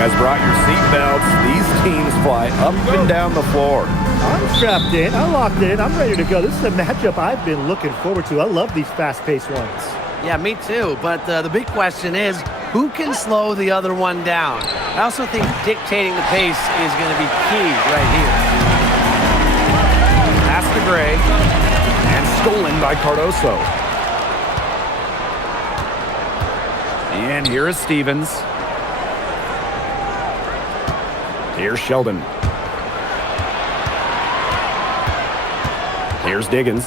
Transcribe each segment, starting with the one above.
guys brought your seatbelts. These teams fly up and down the floor. I'm strapped in. I'm locked in. I'm ready to go. This is a matchup I've been looking forward to. I love these fast-paced ones. Yeah, me too. But the big question is, who can slow the other one down? I also think dictating the pace is going to be key right here. Pass to Gray. And stolen by Cardoso. And here is Stevens. Here's Sheldon. Here's Diggins.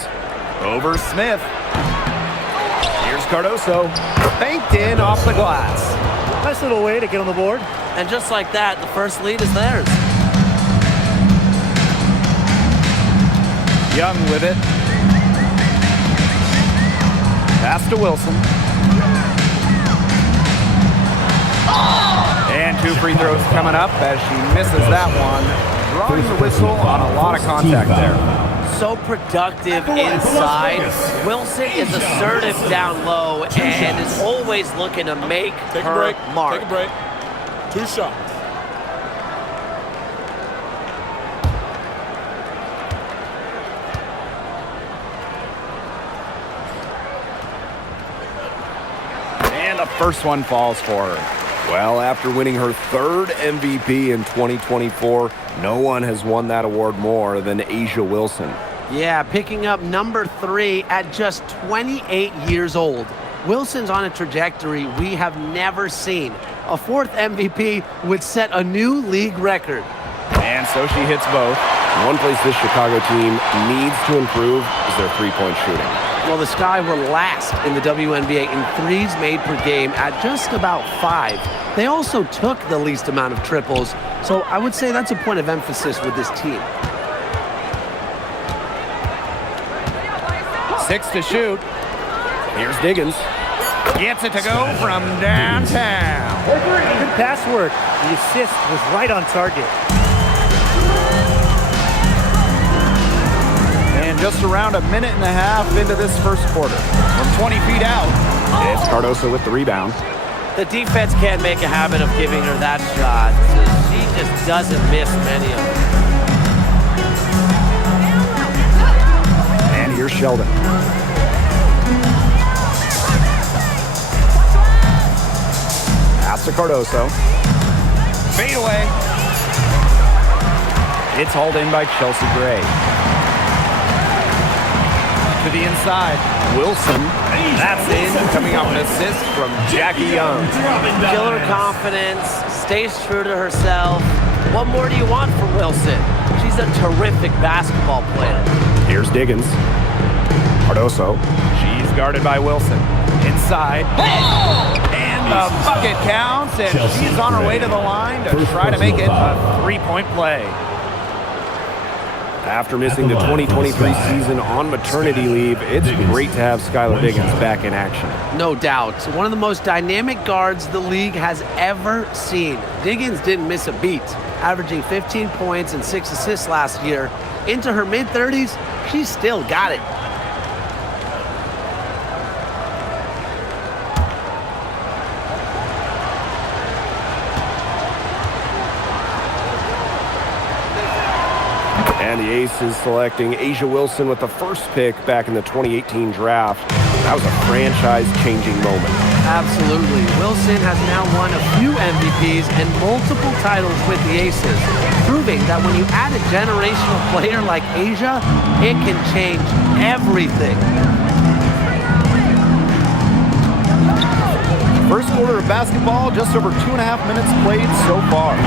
Over Smith. Here's Cardoso. Banked in off the glass. Nice little way to get on the board. And just like that, the first lead is theirs. Young with it. Pass to Wilson. And 2 free throws coming up as she misses that one. Drawing the whistle on a lot of contact there. So productive inside. Wilson is assertive down low and is always looking to make her mark. Take a break. 2 shots. And the first one falls for her. Well, after winning her 3rd MVP in 2024, no one has won that award more than A'ja Wilson. Yeah, picking up number 3 at just 28 years old. Wilson's on a trajectory we have never seen. A 4th MVP would set a new league record. And so she hits both. One place this Chicago team needs to improve is their three-point shooting. Well, the Sky were last in the WNBA in threes made per game at just about 5. They also took the least amount of triples, so I would say that's a point of emphasis with this team. 6 to shoot. Here's Diggins. Gets it to go from downtown. Good pass work. The assist was right on target. And just around a minute and a half into this first quarter. From 20 feet out, it's Cardoso with the rebound. The defense can't make a habit of giving her that shot. She just doesn't miss many of them. And here's Sheldon. Pass to Cardoso. Fade away. It's hauled in by Chelsea Gray. To the inside, Wilson. That's in, coming off an assist from Jackie Young. Killer confidence, stays true to herself. What more do you want from Wilson? She's a terrific basketball player. Here's Diggins. Cardoso. She's guarded by Wilson. Inside. And the bucket counts, and she's on her way to the line to try to make it a three-point play. After missing the 2023 season on maternity leave, it's great to have Skylar Diggins back in action. No doubt. One of the most dynamic guards the league has ever seen. Diggins didn't miss a beat, averaging 15 points and 6 assists last year. Into her mid-30s, she's still got it. And the Aces selecting A'ja Wilson with the first pick back in the 2018 draft. That was a franchise-changing moment. Absolutely. Wilson has now won a few MVPs and multiple titles with the Aces, proving that when you add a generational player like A'ja, it can change everything. First quarter of basketball, just over 2.5 minutes played so far.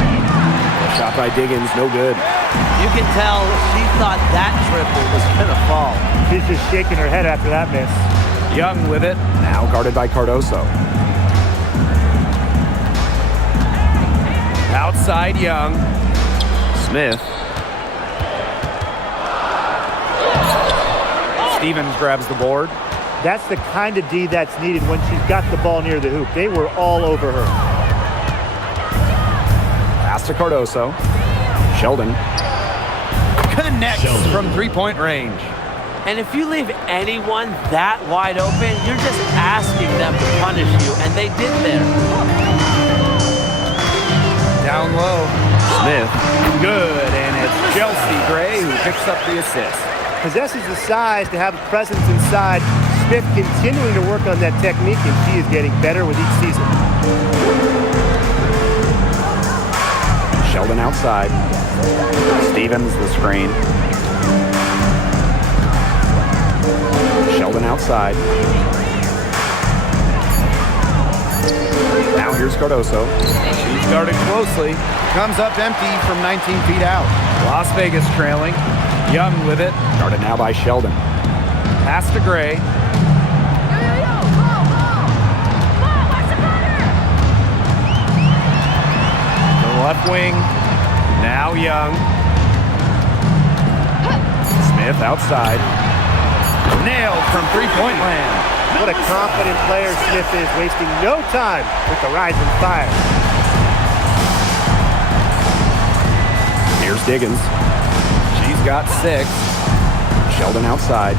Shot by Diggins, no good. You can tell she thought that triple was going to fall. She's just shaking her head after that miss. Young with it, now guarded by Cardoso. Outside Young. Smith. Stevens grabs the board. That's the kind of D that's needed when she's got the ball near the hoop. They were all over her. Pass to Cardoso. Sheldon. Connects from three-point range. And if you leave anyone that wide open, you're just asking them to punish you, and they did there. Down low. Smith. Good, and it's Chelsea Gray who picks up the assist. Possesses the size to have a presence inside. Smith continuing to work on that technique, and she is getting better with each season. Sheldon outside. Stevens the screen. Sheldon outside. Now here's Cardoso. She's guarded closely. Comes up empty from 19 feet out. Las Vegas trailing. Young with it. Guarded now by Sheldon. Pass to Gray. The left wing. Now Young. Smith outside. Nailed from three-point land. What a confident player Smith is, wasting no time with the rising fire. Here's Diggins. She's got 6. Sheldon outside.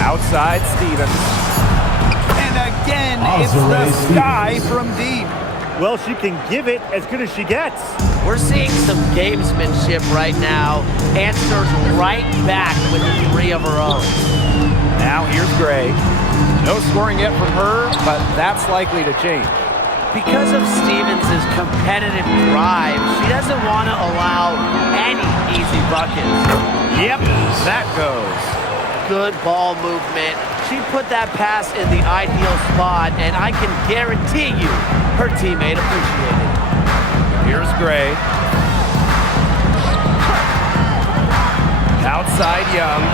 Outside Stevens. And again, it's the sky from deep. Well, she can give it as good as she gets. We're seeing some gamesmanship right now. Answers right back with 3 of her own. Now here's Gray. No scoring yet from her, but that's likely to change. Because of Stevens' competitive drive, she doesn't want to allow any easy buckets. Yep, that goes. Good ball movement. She put that pass in the ideal spot, and I can guarantee you her teammate appreciated it. Here's Gray. Outside Young.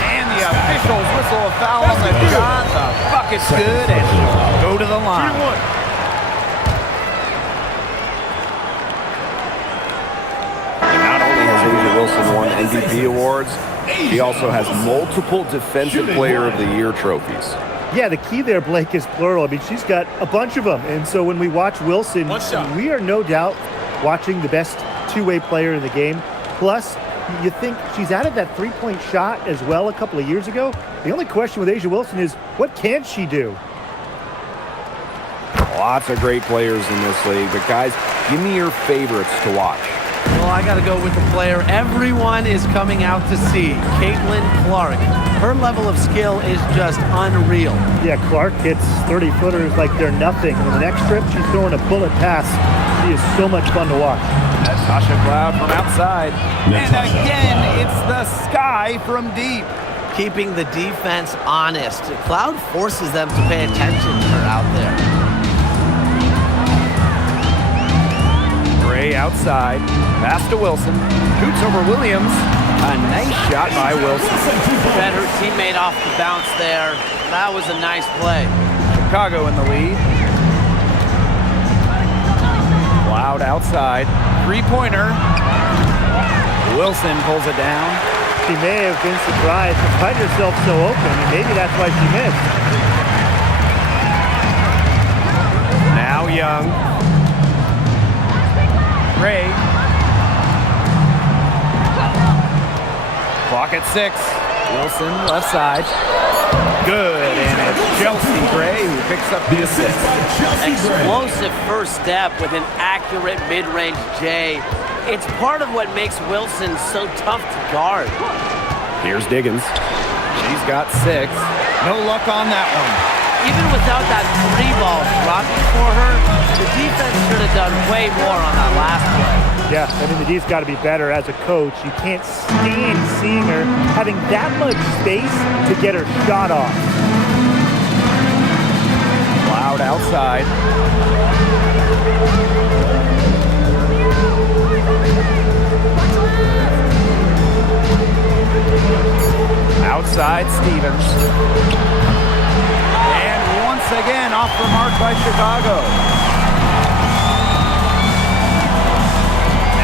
And the officials whistle a foul on the shot. The bucket's good, and she'll go to the line. And not only has A'ja Wilson won MVP awards, she also has multiple Defensive Player of the Year trophies. Yeah, the key there, Blake, is plural. I mean, she's got a bunch of them. And so when we watch Wilson, we are no doubt watching the best two-way player in the game. Plus, you think she's added that three-point shot as well a couple of years ago. The only question with A'ja Wilson is, what can she do? Lots of great players in this league, but guys, give me your favorites to watch. Well, I got to go with the player everyone is coming out to see, Caitlin Clark. Her level of skill is just unreal. Yeah, Clark hits 30-footers like they're nothing. In the next trip, she's throwing a bullet pass. She is so much fun to watch. That's Tasha Cloud from outside. And again, it's the sky from deep. Keeping the defense honest. Cloud forces them to pay attention to her out there. Gray outside. Pass to Wilson. Shoots over Williams. A nice shot by Wilson. Fed her teammate off the bounce there. That was a nice play. Chicago in the lead. Cloud outside. Three-pointer. Wilson pulls it down. She may have been surprised to find herself so open, and maybe that's why she missed. Now Young. Gray. Clock at 6. Wilson left side. Good, and it's Chelsea Gray who picks up the assist. Explosive first step with an accurate mid-range J. It's part of what makes Wilson so tough to guard. Here's Diggins. She's got 6. No luck on that one. Even without that 3-ball dropping for her, the defense should have done way more on that last play. Yeah, I mean, the D's got to be better as a coach. You can't stand seeing her having that much space to get her shot off. Cloud outside. Outside Stevens. And once again off the mark by Chicago.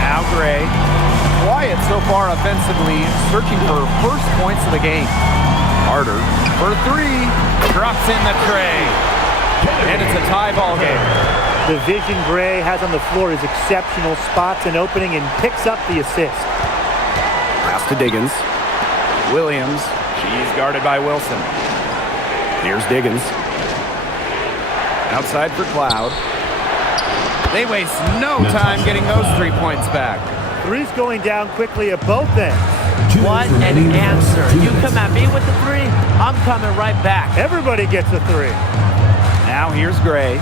Now Gray. Quiet so far offensively, searching for her first points of the game. Carter for 3. Drops in the tray. And it's a tie ball game. The vision Gray has on the floor is exceptional. Spots an opening and picks up the assist. Pass to Diggins. Williams. She's guarded by Wilson. Here's Diggins. Outside for Cloud. They waste no time getting those 3 points back. Three's going down quickly at both ends. What an answer. You come at me with the three, I'm coming right back. Everybody gets a three. Now here's Gray.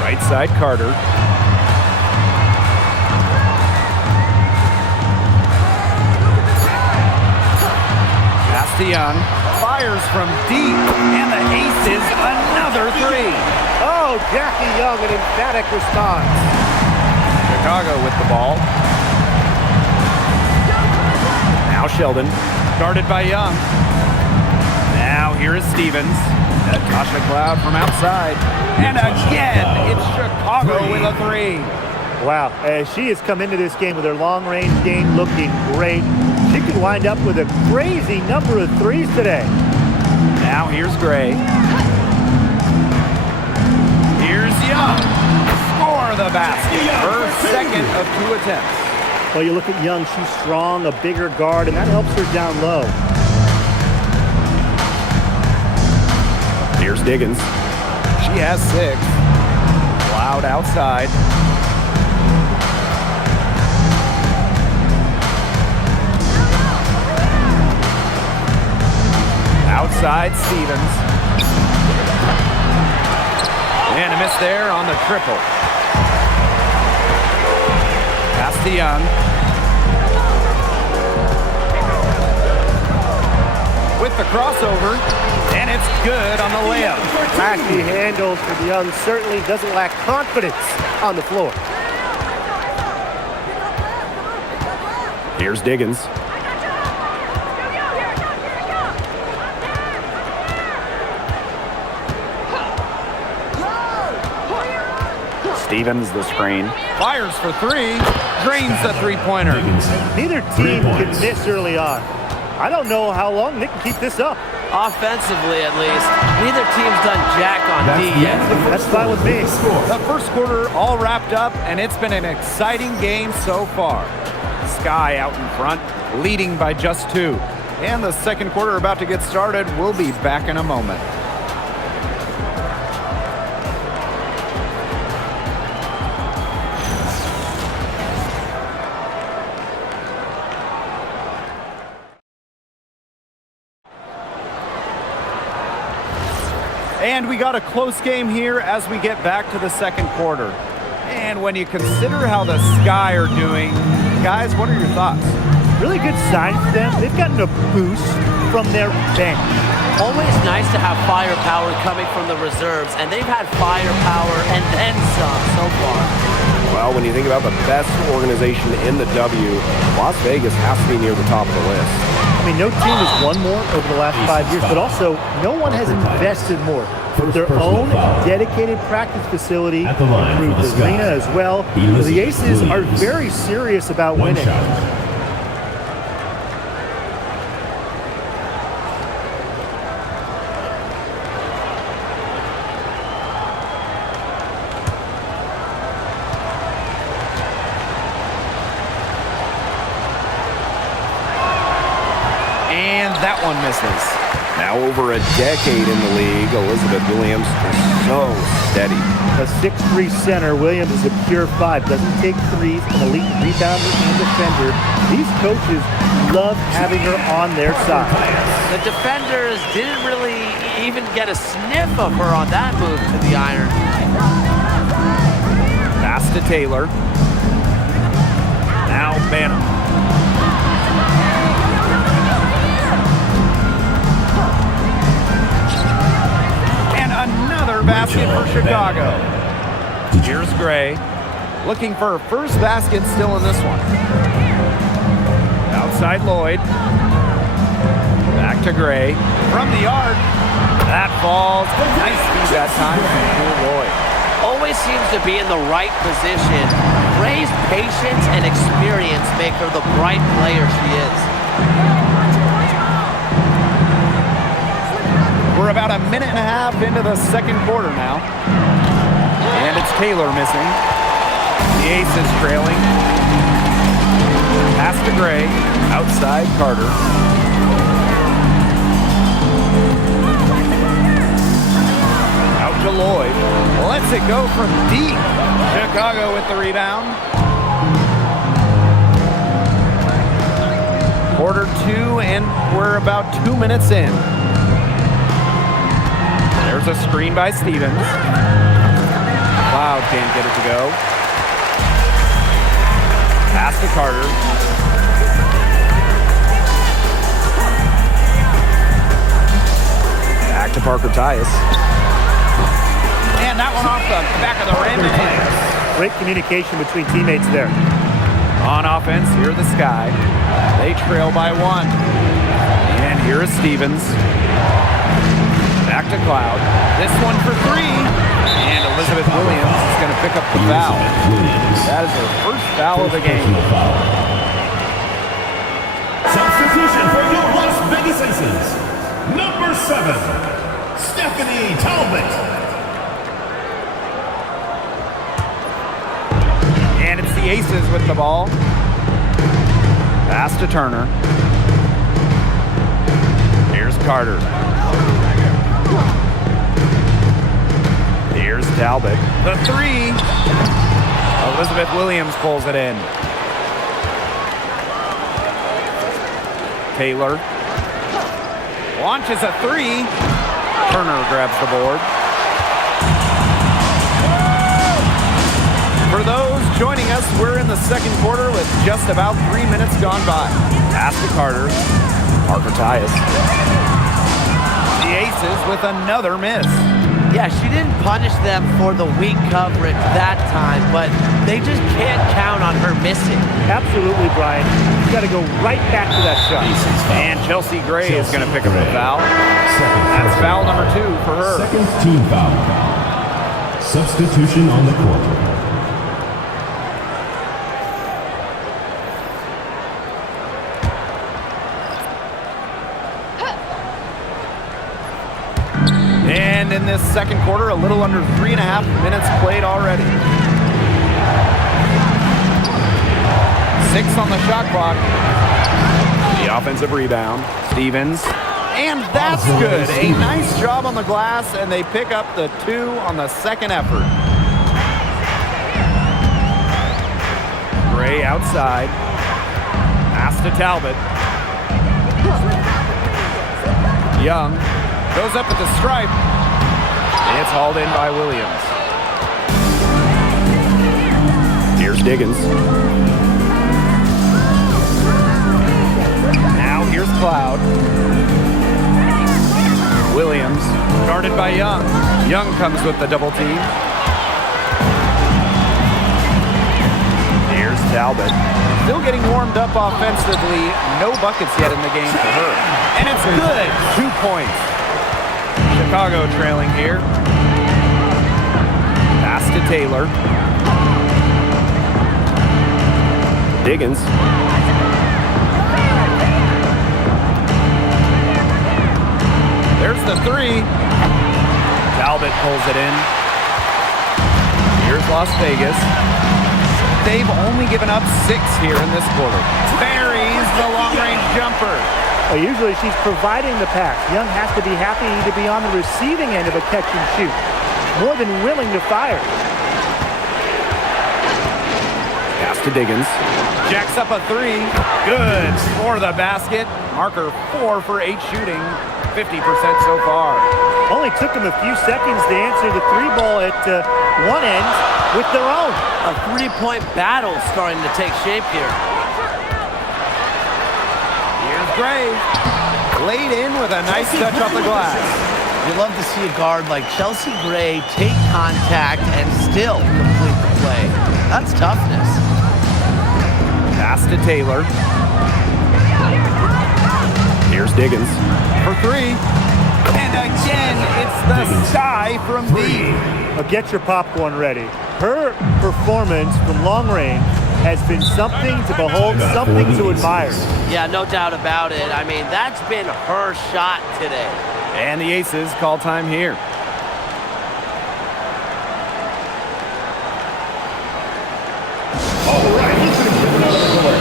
Right side Carter. Pass to Young. Fires from deep, and the ace is another three. Oh, Jackie Young, an emphatic response. Chicago with the ball. Now Sheldon, guarded by Young. Now here is Stevens. Natasha Cloud from outside. And again, it's Chicago with a three. Wow, she has come into this game with her long-range game looking great. She could wind up with a crazy number of threes today. Now here's Gray. Here's Young. Score the basket. Her second of 2 attempts. Well, you look at Young, she's strong, a bigger guard, and that helps her down low. Here's Diggins. She has 6. Cloud outside. Outside Stevens. And a miss there on the triple. Pass to Young. With the crossover, and it's good on the layup. Flashy handles for Young, certainly doesn't lack confidence on the floor. Here's Diggins. Stevens the screen. Fires for 3. Drains the three-pointer. Neither team can miss early on. I don't know how long they can keep this up. Offensively, at least, neither team's done jack on D yet. That's fine with me. The first quarter all wrapped up, and it's been an exciting game so far. Sky out in front, leading by just 2. And the second quarter about to get started. We'll be back in a moment. And we got a close game here as we get back to the second quarter. And when you consider how the Sky are doing, guys, what are your thoughts? Really good sign for them. They've gotten a boost from their bench. Always nice to have firepower coming from the reserves, and they've had firepower and then some so far. Well, when you think about the best organization in the W, Las Vegas has to be near the top of the list. I mean, no team has won more over the last 5 years, but also no one has invested more. With their own dedicated practice facility, improved arena as well. The Aces are very serious about winning. And that one misses. Now over a decade in the league, Elizabeth Williams is so steady. A 6'3" center, Williams is a pure 5. Doesn't take threes, an elite rebounder and defender. These coaches love having her on their side. The defenders didn't really even get a sniff of her on that move to the iron. Pass to Taylor. Now Banham. Another basket for Chicago. Here's Gray, looking for her first basket still in this one. Outside Lloyd. Back to Gray. From the arc. That falls. Nice feed that time from Lloyd. Always seems to be in the right position. Gray's patience and experience make her the bright player she is. We're about a minute and a half into the second quarter now. And it's Taylor missing. The Aces trailing. Pass to Gray. Outside Carter. Out to Lloyd. Lets it go from deep. Chicago with the rebound. Quarter 2, and we're about 2 minutes in. There's a screen by Stevens. Cloud can't get it to go. Pass to Carter. Back to Parker Tyus. And that one off the back of the rim. Great communication between teammates there. On offense, here the Sky. They trail by 1. And here is Stevens. Back to Cloud. This one for 3. And Elizabeth Williams is going to pick up the foul. That is her first foul of the game. Substitution for your Las Vegas Aces. Number 7, Stephanie Talbot. And it's the Aces with the ball. Pass to Turner. Here's Carter. Here's Talbot. The 3. Elizabeth Williams pulls it in. Taylor launches a 3. Turner grabs the board. For those joining us, we're in the second quarter with just about 3 minutes gone by. Pass to Carter. Parker Tyus. The Aces with another miss. Yeah, she didn't punish them for the weak coverage that time, but they just can't count on her missing. Absolutely, Brian. You got to go right back to that shot. And Chelsea Gray is going to pick up the foul. That's foul number 2 for her. Second team foul. Substitution on the court. And in this second quarter, a little under 3.5 minutes played already. 6 on the shot clock. The offensive rebound. Stevens. And that's good. A nice job on the glass, and they pick up the 2 on the second effort. Gray outside. Pass to Talbot. Young goes up at the stripe. It's hauled in by Williams. Here's Diggins. Now here's Cloud. Williams guarded by Young. Young comes with the double team. Here's Talbot. Still getting warmed up offensively. No buckets yet in the game for her. And it's good. 2 points. Chicago trailing here. Pass to Taylor. Diggins. There's the 3. Talbot pulls it in. Here's Las Vegas. They've only given up 6 here in this quarter. Buries the long-range jumper. Usually she's providing the pass. Young has to be happy to be on the receiving end of a catch and shoot. More than willing to fire. Pass to Diggins. Jacks up a 3. Good for the basket. Marker 4 for 8 shooting. 50% so far. Only took them a few seconds to answer the 3 ball at one end with their own. A 3-point battle starting to take shape here. Here's Gray. Laid in with a nice touch off the glass. You love to see a guard like Chelsea Gray take contact and still complete the play. That's toughness. Pass to Taylor. Here's Diggins for 3. And again, it's the Sky from deep. Now get your popcorn ready. Her performance from long range has been something to behold, something to admire. Yeah, no doubt about it. I mean, that's been her shot today. And the Aces call time here. All right, let's get another court.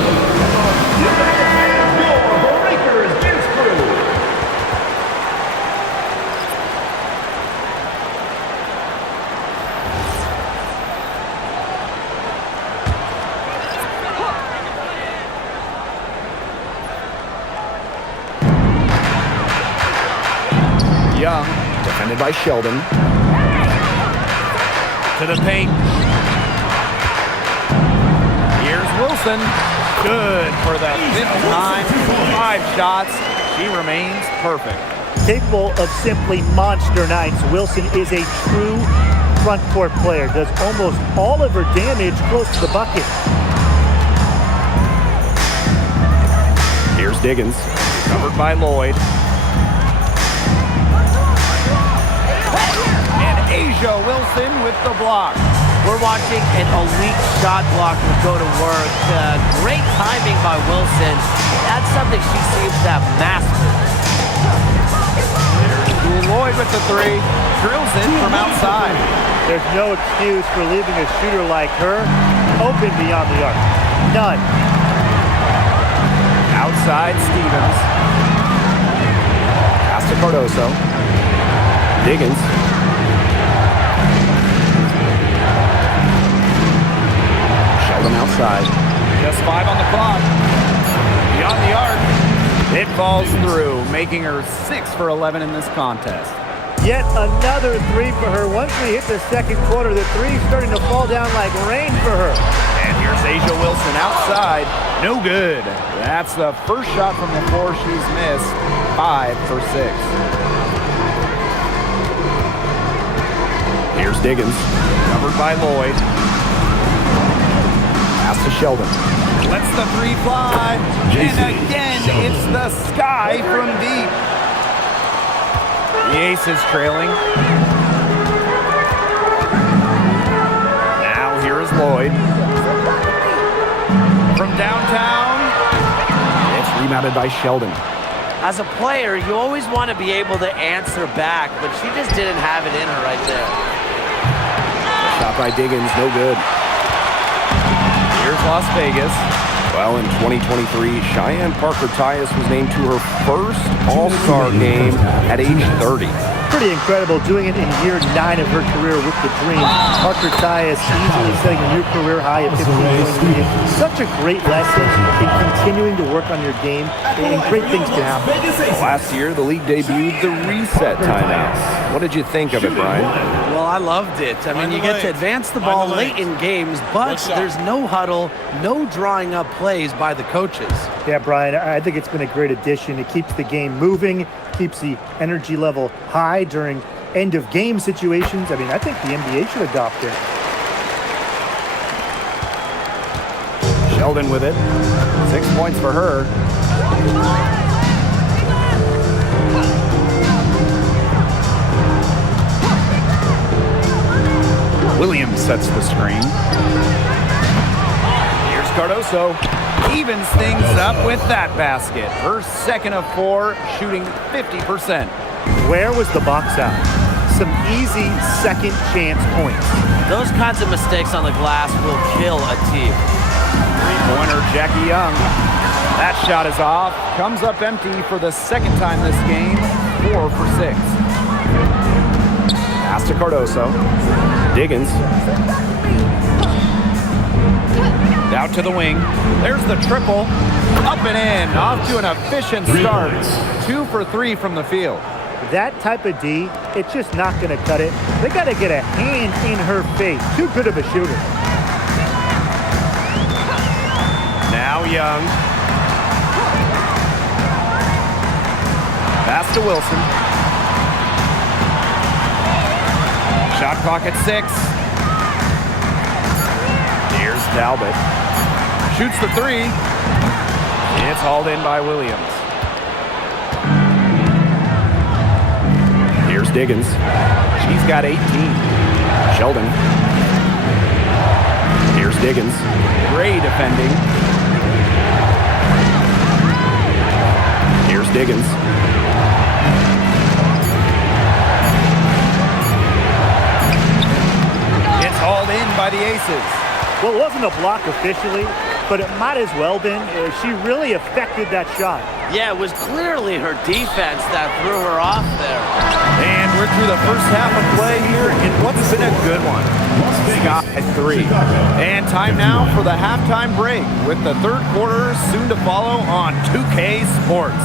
Young. Defended by Sheldon. To the paint. Here's Wilson. Good for the fifth time. 5 shots. She remains perfect. Capable of simply monster nights, Wilson is a true front court player. Does almost all of her damage close to the bucket. Here's Diggins. Covered by Lloyd. And Asia Wilson with the block. We're watching an elite shot blocker go to work. Great timing by Wilson. That's something she seems to have mastered. Lloyd with the 3. Drills in from outside. There's no excuse for leaving a shooter like her open beyond the arc. None. Outside Stevens. Pass to Cardoso. Diggins. Sheldon outside. Just 5 on the clock. Beyond the arc. It falls through, making her 6 for 11 in this contest. Yet another 3 for her. Once we hit the second quarter, the 3's starting to fall down like rain for her. And here's Asia Wilson outside. No good. That's the first shot from the floor she's missed. 5 for 6. Here's Diggins. Covered by Lloyd. Pass to Sheldon. Lets the 3 fly. And again, it's the sky from deep. The Aces trailing. Now here is Lloyd. From downtown. It's rebounded by Sheldon. As a player, you always want to be able to answer back, but she just didn't have it in her right there. Shot by Diggins, no good. Here's Las Vegas. Well, in 2023, Cheyenne Parker-Tyus was named to her first All-Star game at age 30. Pretty incredible, doing it in year 9 of her career with the Dream. Parker-Tyus easily setting a new career high of 15 points a game. Such a great lesson in continuing to work on your game, and great things can happen. Last year, the league debuted the reset timeout. What did you think of it, Brian? Well, I loved it. I mean, you get to advance the ball late in games, but there's no huddle, no drawing up plays by the coaches. Yeah, Brian, I think it's been a great addition. It keeps the game moving, keeps the energy level high during end-of-game situations. I mean, I think the NBA should adopt it. Sheldon with it. 6 points for her. Williams sets the screen. Here's Cardoso. Evens things up with that basket. Her second of 4, shooting 50%. Where was the box out? Some easy second chance points. Those kinds of mistakes on the glass will kill a team. Three-pointer Jackie Young. That shot is off. Comes up empty for the second time this game. 4 for 6. Pass to Cardoso. Diggins. Out to the wing. There's the triple. Up and in. Off to an efficient start. 2 for 3 from the field. That type of D, it's just not going to cut it. They got to get a hand in her face. Too good of a shooter. Now Young. Pass to Wilson. Shot clock at 6. Here's Talbot. Shoots the 3. It's hauled in by Williams. Here's Diggins. She's got 18. Sheldon. Here's Diggins. Gray defending. Here's Diggins. It's hauled in by the Aces. Well, it wasn't a block officially, but it might as well been. She really affected that shot. Yeah, it was clearly her defense that threw her off there. And we're through the first half of play here in what's been a good one. Scott at 3. And time now for the halftime break with the third quarter soon to follow on 2K Sports.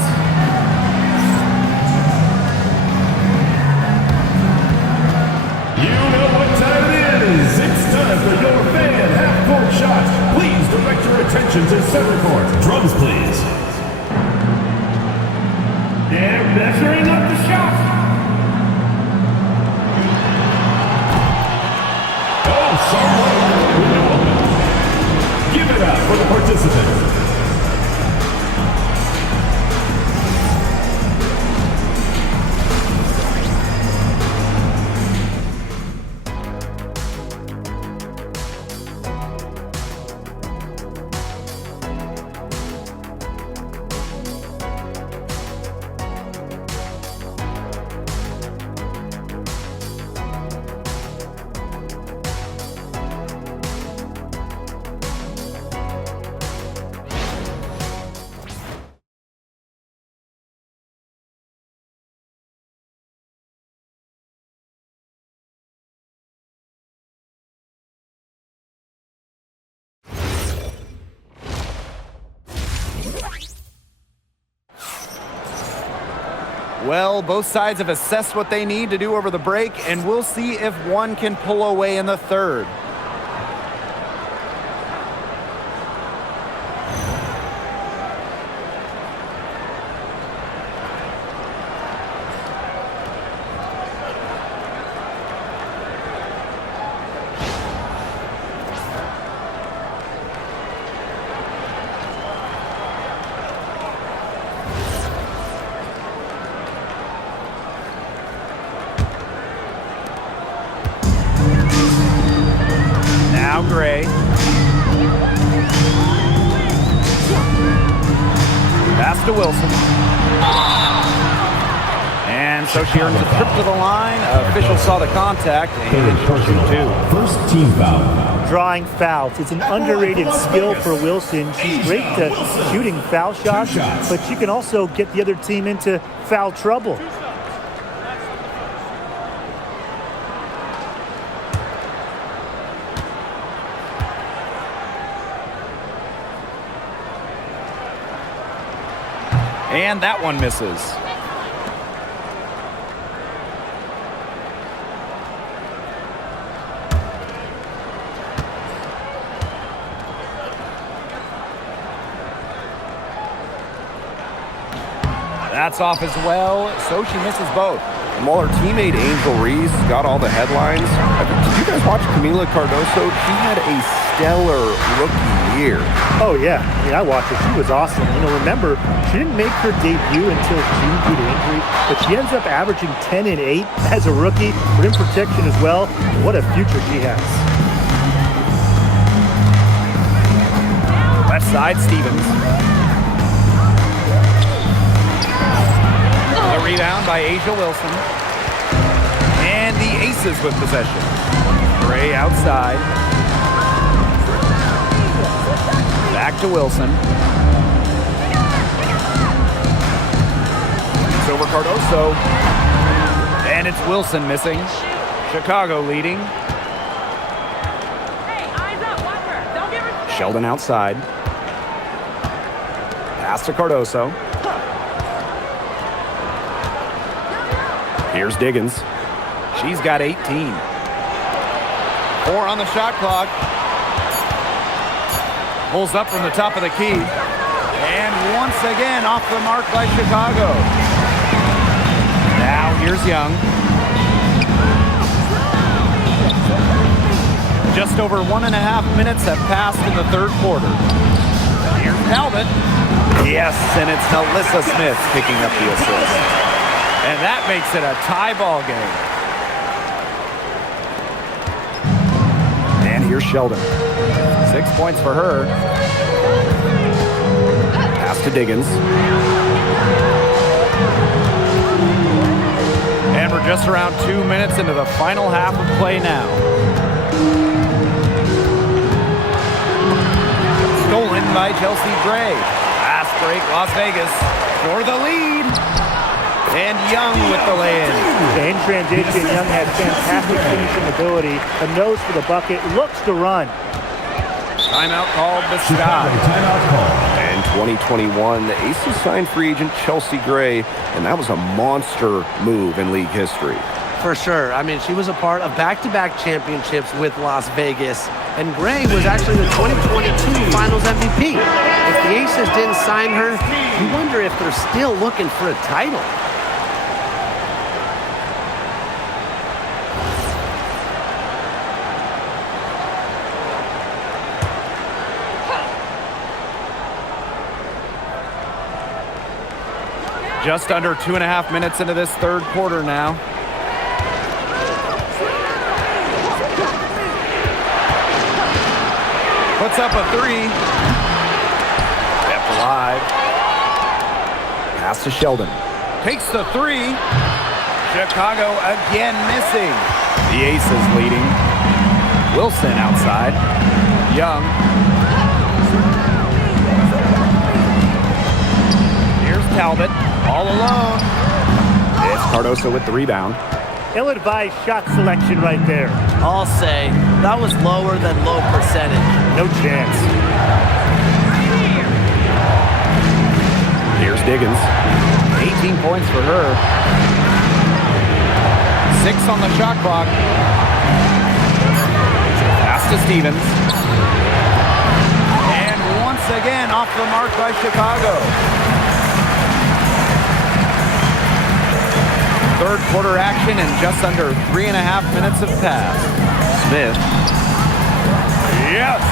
for your fan half-court shots. Please direct your attention to center court. Drums, please. They're measuring up the shot. Oh, someone. Give it up for the participant. Well, both sides have assessed what they need to do over the break, and we'll see if one can pull away in the third. Now Gray. Pass to Wilson. And so she earns a trip to the line. Officials saw the contact and she'll shoot two. First team foul. Drawing fouls. It's an underrated skill for Wilson. She's great to shooting foul shots, but she can also get the other team into foul trouble. And that one misses. That's off as well, so she misses both. And while her teammate Angel Reese got all the headlines, did you guys watch Camila Cardoso? She had a stellar rookie year. Oh, yeah. I watched her. She was awesome. Remember, she didn't make her debut until June due to injury, but she ends up averaging 10 and 8 as a rookie, rim protection as well. What a future she has. Left side, Stevens. The rebound by Asia Wilson. And the Aces with possession. Gray outside. Back to Wilson. It's over Cardoso. And it's Wilson missing. Chicago leading. Sheldon outside. Pass to Cardoso. Here's Diggins. She's got 18. 4 on the shot clock. Pulls up from the top of the key. And once again off the mark by Chicago. Now here's Young. Just over 1.5 minutes have passed in the third quarter. Here's Talbot. Yes, and it's Alyssa Smith picking up the assist. And that makes it a tie ball game. And here's Sheldon. 6 points for her. Pass to Diggins. And we're just around 2 minutes into the final half of play now. Stolen by Chelsea Gray. Fast break, Las Vegas for the lead. And Young with the lay-in. In transition, Young has fantastic finishing ability. A nose for the bucket. Looks to run. Timeout called the Sky. Timeout call. In 2021, the Aces signed free agent Chelsea Gray, and that was a monster move in league history. For sure. I mean, she was a part of back-to-back championships with Las Vegas, and Gray was actually the 2022 Finals MVP. If the Aces didn't sign her, you wonder if they're still looking for a title. Just under 2.5 minutes into this third quarter now. Puts up a three. Kept alive. Pass to Sheldon. Takes the three. Chicago again missing. The Aces leading. Wilson outside. Young. Here's Talbot. All alone. It's Cardoso with the rebound. Ill-advised shot selection right there. I'll say that was lower than low percentage. No chance. Here's Diggins. 18 points for her. 6 on the shot clock. Pass to Stevens. And once again off the mark by Chicago. Third quarter action and just under 3.5 minutes have passed. Smith. Yes!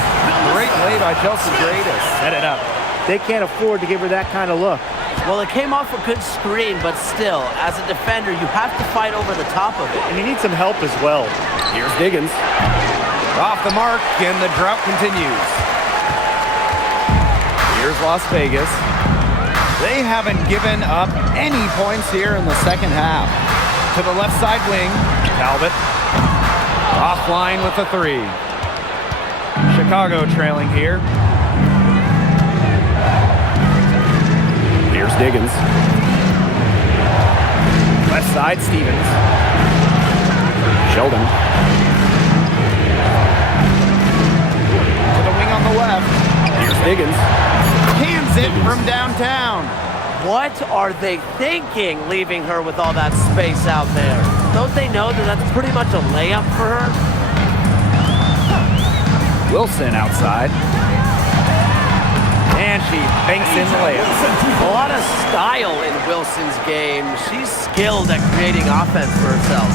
Great play by Chelsea Gray to set it up. They can't afford to give her that kind of look. Well, it came off a good screen, but still, as a defender, you have to fight over the top of it. And you need some help as well. Here's Diggins. Off the mark, and the drought continues. Here's Las Vegas. They haven't given up any points here in the second half. To the left side wing, Talbot. Offline with the three. Chicago trailing here. Here's Diggins. Left side, Stevens. Sheldon. To the wing on the left. Here's Diggins. Cans it from downtown. What are they thinking, leaving her with all that space out there? Don't they know that that's pretty much a layup for her? Wilson outside. And she banks in the layup. A lot of style in Wilson's game. She's skilled at creating offense for herself.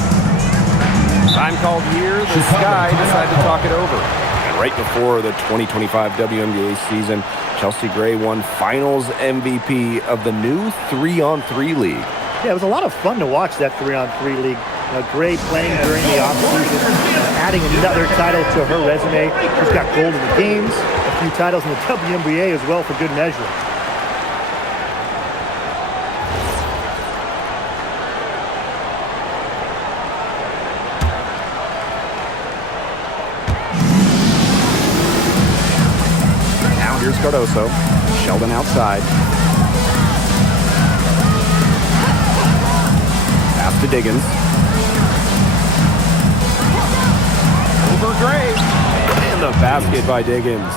Time called here. The Sky decided to talk it over. And right before the 2025 WNBA season, Chelsea Gray won Finals MVP of the new 3-on-3 league. Yeah, it was a lot of fun to watch that 3-on-3 league. Gray playing during the offseason, adding another title to her resume. She's got gold in the games, a few titles in the WNBA as well for good measure. Now here's Cardoso. Sheldon outside. Pass to Diggins. Over Gray. And the basket by Diggins.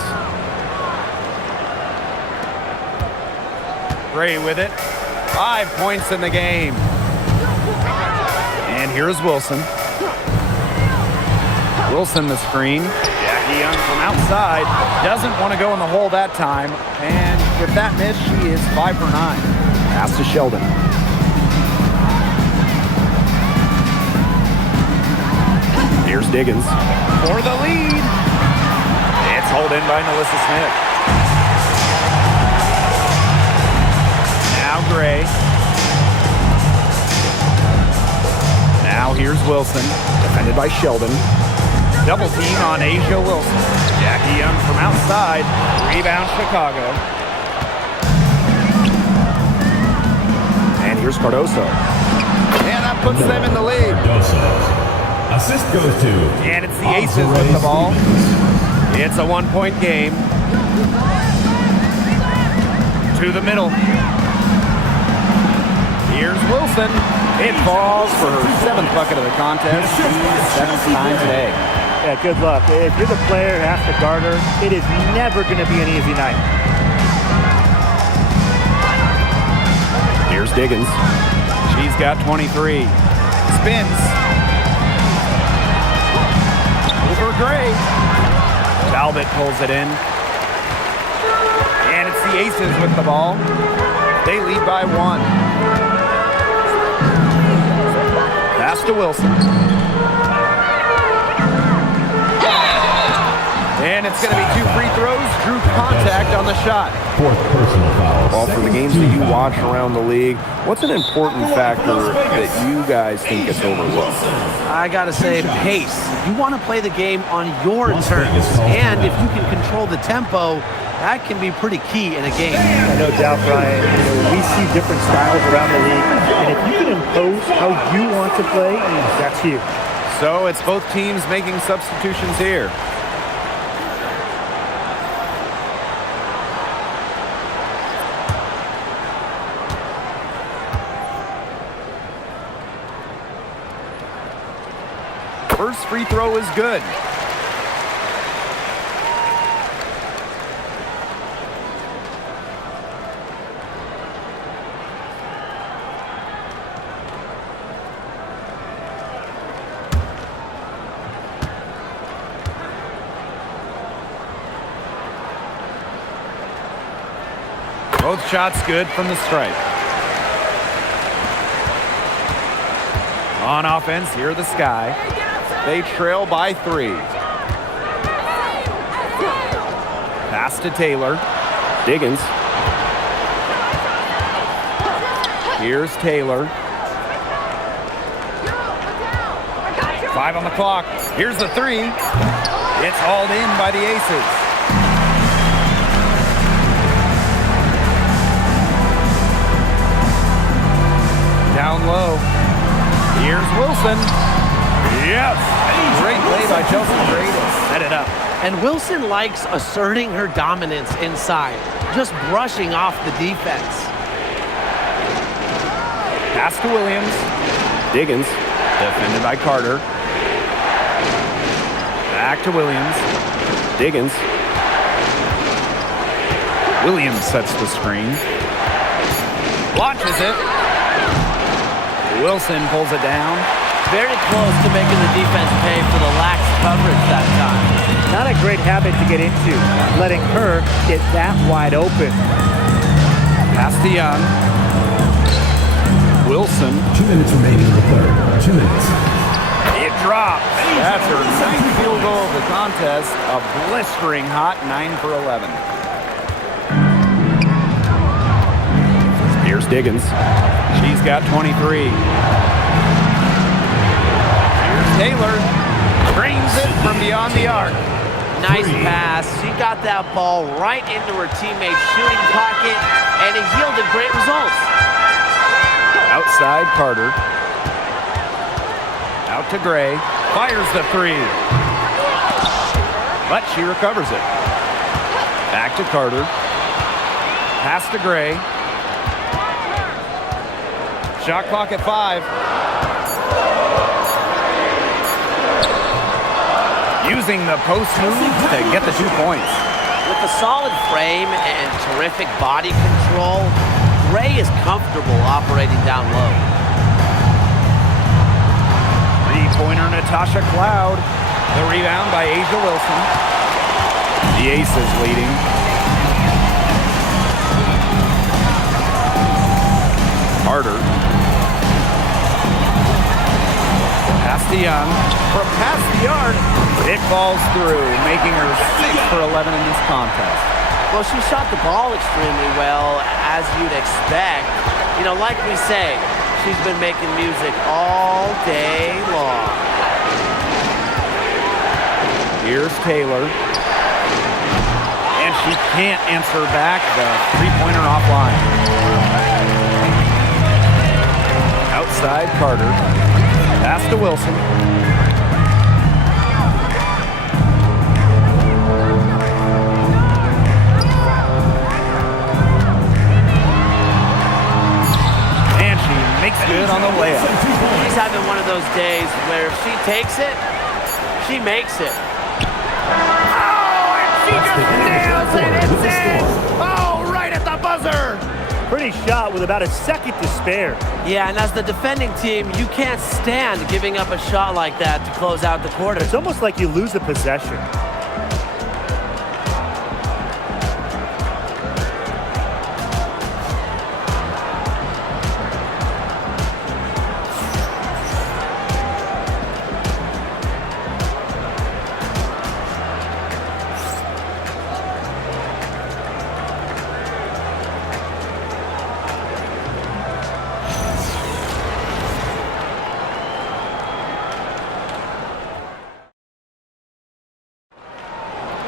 Gray with it. 5 points in the game. And here's Wilson. Wilson the screen. Jackie Young from outside. Doesn't want to go in the hole that time. And with that miss, she is 5 for 9. Pass to Sheldon. Here's Diggins. For the lead. It's hauled in by Melissa Smith. Now Gray. Now here's Wilson. Defended by Sheldon. Double team on Asia Wilson. Jackie Young from outside. Rebound Chicago. And here's Cardoso. And that puts them in the lead. Cardoso. Assist goes to. And it's the Aces with the ball. It's a 1-point game. To the middle. Here's Wilson. It falls for her 7th bucket of the contest. She's 7th time today. Yeah, good luck. If you're the player who has to guard her, it is never going to be an easy night. Here's Diggins. She's got 23. Spins. for Gray. Talbot pulls it in. And it's the Aces with the ball. They lead by 1. Pass to Wilson. And it's going to be 2 free throws. Drew contact on the shot. 4th personal foul. Well, for the games that you watch around the league, what's an important factor that you guys think gets overlooked? I got to say, pace. You want to play the game on your terms. And if you can control the tempo, that can be pretty key in a game. No doubt, Brian. We see different styles around the league, and if you can impose how you want to play, that's huge. So it's both teams making substitutions here. First free throw is good. Both shots good from the stripe. On offense, here the Sky. They trail by 3. Pass to Taylor. Diggins. Here's Taylor. 5 on the clock. Here's the 3. It's hauled in by the Aces. Down low. Here's Wilson. Yes! Great play by Chelsea Gray to set it up. And Wilson likes asserting her dominance inside, just brushing off the defense. Pass to Williams. Diggins. Defended by Carter. Back to Williams. Diggins. Williams sets the screen. Launches it. Wilson pulls it down. Very close to making the defense pay for the lax coverage that time. Not a great habit to get into, letting her get that wide open. Pass to Young. Wilson. 2 minutes remaining in the third. 2 minutes. It drops. That's her 9th field goal of the contest. A blistering hot 9 for 11. Here's Diggins. She's got 23. Here's Taylor. Drains it from beyond the arc. Nice pass. She got that ball right into her teammate's shooting pocket, and it yielded great results. Outside Carter. Out to Gray. Fires the 3. But she recovers it. Back to Carter. Pass to Gray. Shot clock at 5. Using the post move to get the 2 points. With a solid frame and terrific body control, Gray is comfortable operating down low. 3-pointer Natasha Cloud. The rebound by Asia Wilson. The Aces leading. Carter. Pass to Young. From past the arc, it falls through, making her 6 for 11 in this contest. Well, she shot the ball extremely well, as you'd expect. You know, like we say, she's been making music all day long. Here's Taylor. And she can't answer back the 3-pointer offline. Outside Carter. Pass to Wilson. And she makes good on the layup. She's having one of those days where if she takes it, she makes it. Oh, and she just nails it. It's in. Oh, right at the buzzer. Pretty shot with about a second to spare. Yeah, and as the defending team, you can't stand giving up a shot like that to close out the quarter. It's almost like you lose a possession.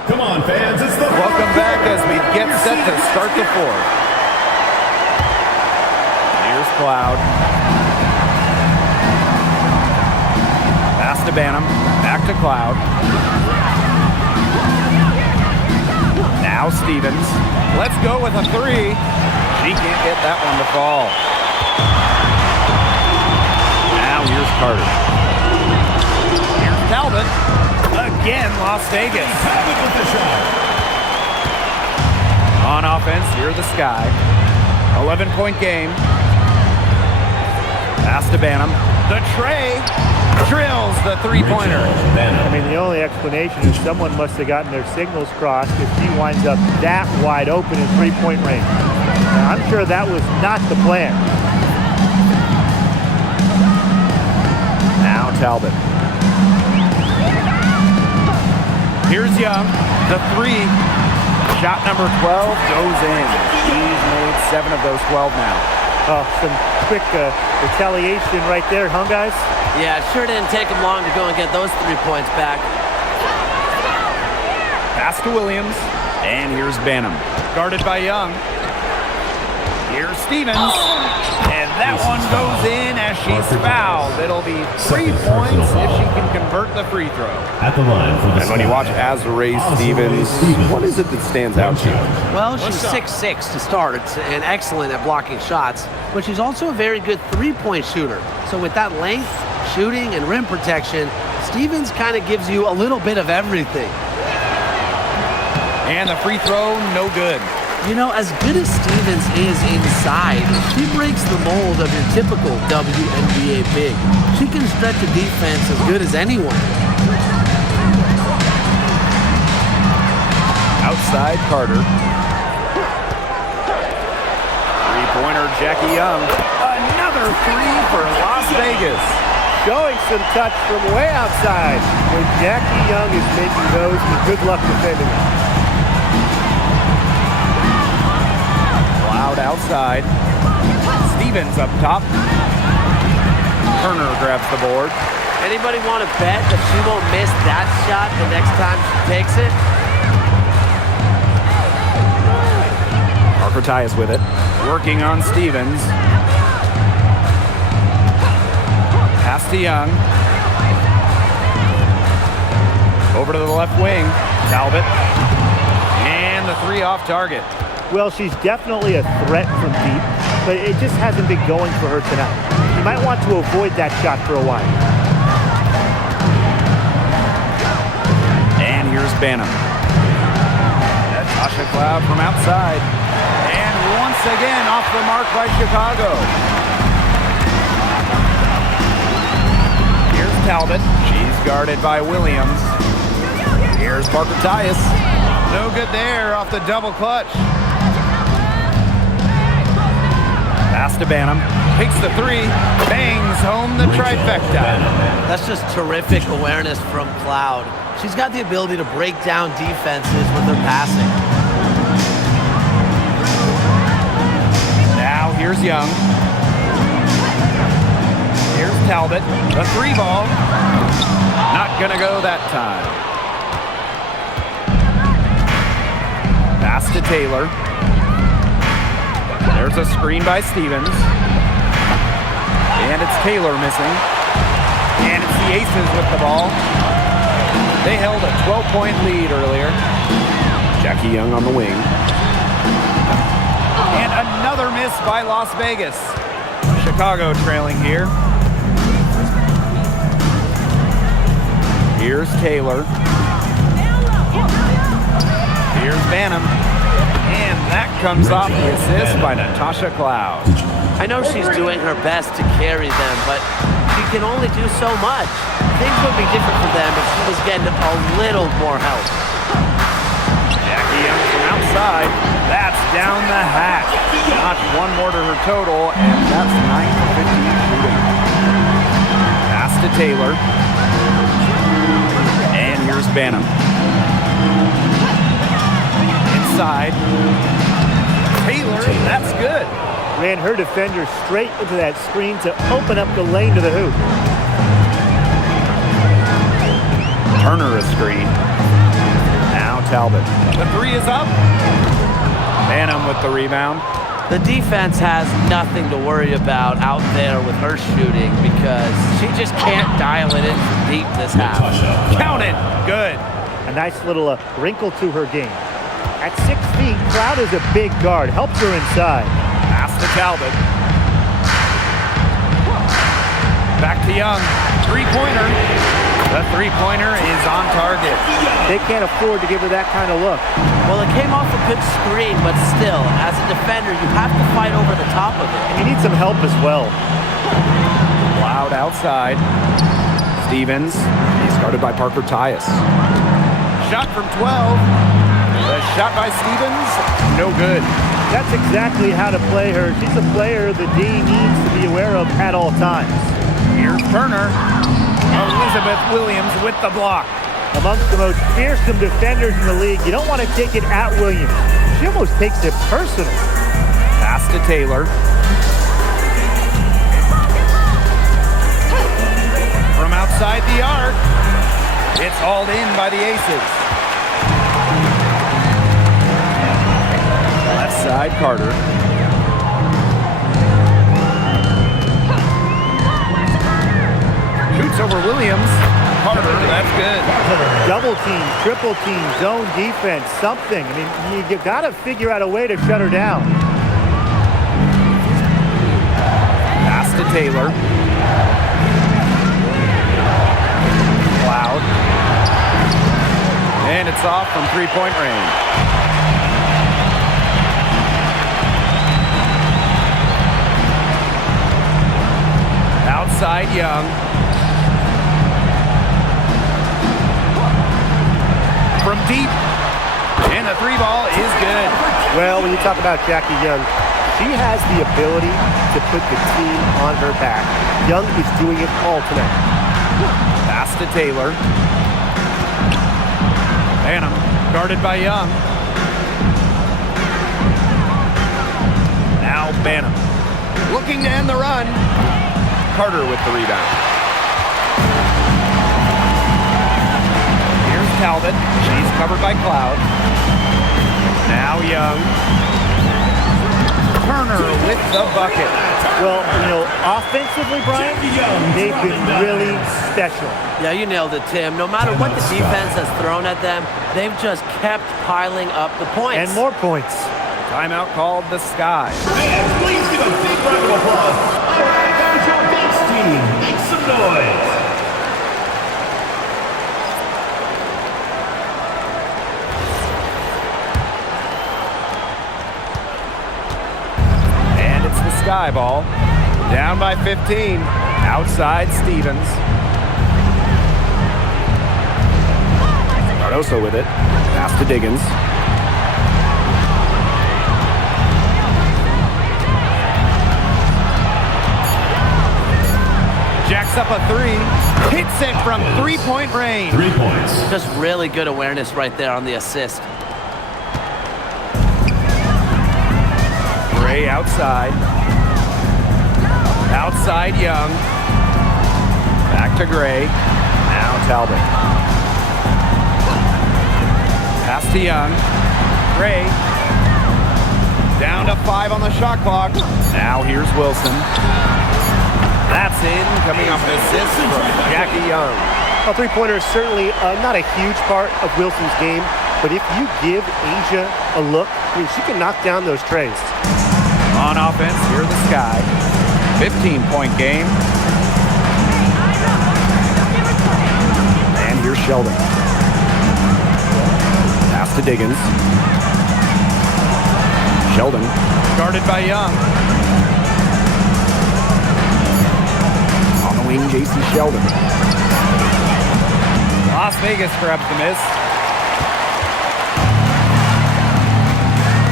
Come on, fans. It's the Welcome back as we get set to start the fourth. Here's Cloud. Pass to Banham. Back to Cloud. Now Stevens. Let's go with a three. She can't get that one to fall. Now here's Carter. Here's Talbot. Again, Las Vegas. with the shot. On offense, here the Sky. 11-point game. Pass to Banham. The tray drills the three-pointer. I mean, the only explanation is someone must have gotten their signals crossed if she winds up that wide open in three-point range. Now, I'm sure that was not the plan. Now Talbot. Here's Young. The three. Shot number 12 goes in. He's made 7 of those 12 now. Oh, some quick retaliation right there, huh, guys? Yeah, it sure didn't take them long to go and get those 3 points back. Pass to Williams. And here's Banham. Guarded by Young. Here's Stevens. And that one goes in as she's fouled. It'll be 3 points if she can convert the free throw. At the line for the And when you watch Azurá Stevens, what is it that stands out to you? Well, she's 6'6" to start and excellent at blocking shots, but she's also a very good three-point shooter. So with that length, shooting, and rim protection, Stevens kind of gives you a little bit of everything. And the free throw, no good. You know, as good as Stevens is inside, she breaks the mold of your typical WNBA big. She can stretch a defense as good as anyone. Outside Carter. Three-pointer Jackie Young. Another three for Las Vegas. Showing some touch from way outside. When Jackie Young is making those, and good luck defending it. Cloud outside. Stevens up top. Turner grabs the board. Anybody want to bet that she won't miss that shot the next time she takes it? Parker Tyus with it. Working on Stevens. Pass to Young. Over to the left wing. Talbot. And the three off target. Well, she's definitely a threat from deep, but it just hasn't been going for her tonight. You might want to avoid that shot for a while. And here's Banham. Natasha Cloud from outside. And once again off the mark by Chicago. Here's Talbot. She's guarded by Williams. Here's Parker Tyus. No good there off the double clutch. Pass to Banham. Takes the three. Bangs home the trifecta. That's just terrific awareness from Cloud. She's got the ability to break down defenses with her passing. Now here's Young. Here's Talbot. The three ball. Not gonna go that time. Pass to Taylor. There's a screen by Stevens. And it's Taylor missing. And it's the Aces with the ball. They held a 12-point lead earlier. Jackie Young on the wing. And another miss by Las Vegas. Chicago trailing here. Here's Taylor. Here's Banham. And that That comes off the assist by Natasha Cloud. I know she's doing her best to carry them, but she can only do so much. Things would be different for them if she was getting a little more help. Jackie Young from outside. That's down the hatch. Not one more to her total, and that's 9-15 shooting. Pass to Taylor. And here's Banham. Inside. Taylor, that's good. Ran her defender straight into that screen to open up the lane to the hoop. Turner a screen. Now Talbot. The three is up. Banham with the rebound. The defense has nothing to worry about out there with her shooting because she just can't dial it in from deep this half. Count it. Good. A nice little wrinkle to her game. At 6 feet, Cloud is a big guard. Helps her inside. Pass to Talbot. Back to Young. Three-pointer. The three-pointer is on target. They can't afford to give her that kind of look. Well, it came off a good screen, but still, as a defender, you have to fight over the top of it. And you need some help as well. Cloud outside. Stevens. He's guarded by Parker Tyus. Shot from 12. The shot by Stevens. No good. That's exactly how to play her. She's a player the D needs to be aware of at all times. Here's Turner. Elizabeth Williams with the block. Amongst the most fearsome defenders in the league, you don't want to take it at Williams. She almost takes it personal. Pass to Taylor. From outside the arc. It's hauled in by the Aces. Left side, Carter. Shoots over Williams. Carter, that's good. Double team, triple team, zone defense, something. I mean, you got to figure out a way to shut her down. Pass to Taylor. Cloud. And it's off from three-point range. Outside Young. From deep. And the three ball is good. Well, when you talk about Jackie Young, she has the ability to put the team on her back. Young is doing it all tonight. Pass to Taylor. Banham guarded by Young. Now Banham. Looking to end the run. Carter with the rebound. Here's Talbot. She's covered by Cloud. Now Young. Turner with the bucket. Well, you know, offensively, Brian, they've been really special. Yeah, you nailed it, Tim. No matter what the defense has thrown at them, they've just kept piling up the points. And more points. Timeout called the Sky. And please give a big round of applause. All right, guys, your bench team. Make some noise. And it's the Sky ball. Down by 15. Outside Stevens. Cardoso with it. Pass to Diggins. Jacks up a three. Hits it from three-point range. 3 points. Just really good awareness right there on the assist. Gray outside. Outside Young. Back to Gray. Now Talbot. Pass to Young. Gray. Down to 5 on the shot clock. Now here's Wilson. That's in, coming off an assist from Jackie Young. A three-pointer is certainly not a huge part of Wilson's game, but if you give Asia a look, I mean, she can knock down those trays. On offense, here the Sky. 15-point game. And here's Sheldon. Pass to Diggins. Sheldon. Guarded by Young. On the wing, J.C. Sheldon. Las Vegas grabs the miss.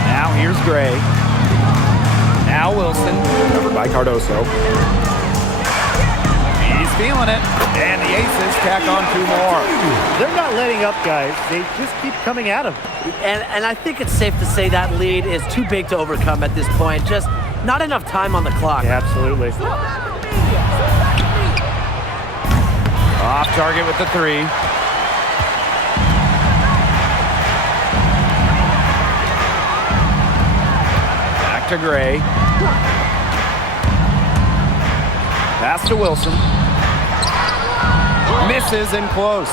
Now here's Gray. Now Wilson. Covered by Cardoso. He's feeling it. And the Aces tack on 2 more. They're not letting up, guys. They just keep coming at them. And I think it's safe to say that lead is too big to overcome at this point. Just not enough time on the clock. Yeah, absolutely. Off target with the 3. Back to Gray. Pass to Wilson. Misses in close.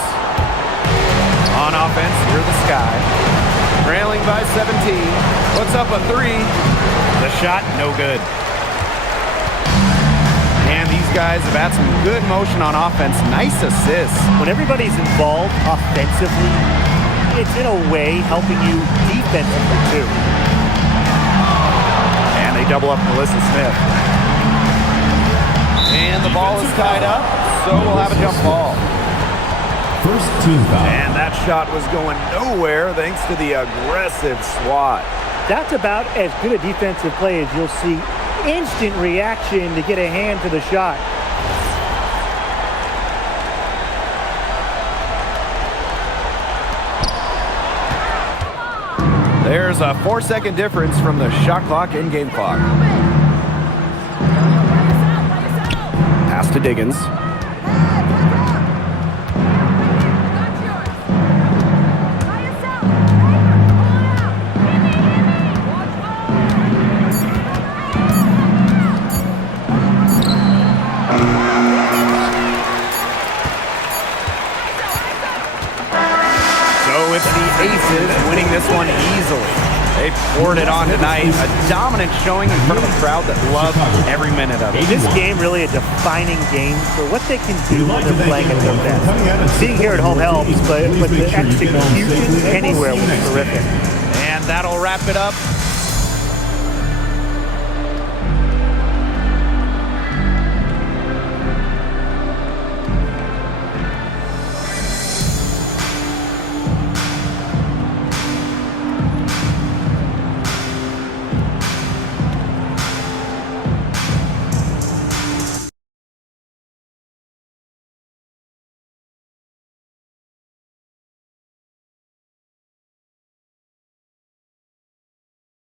On offense, here the Sky. Trailing by 17. Puts up a 3. The shot, no good. And these guys have had some good motion on offense. Nice assists. When everybody's involved offensively, it's in a way helping you defensively too. And they double up Melissa Smith. And the ball is tied up, so we'll have a jump ball. First team foul. And that shot was going nowhere thanks to the aggressive swat. That's about as good a defensive play as you'll see. Instant reaction to get a hand to the shot. There's a 4-second difference from the shot clock and game clock. Pass to Diggins. It's the Aces winning this one easily. They poured it on tonight. A dominant showing in front of a crowd that loved every minute of it. This game really a defining game for what they can do when they're playing at their best. Being here at home helps, but the execution anywhere was terrific. And that'll wrap it up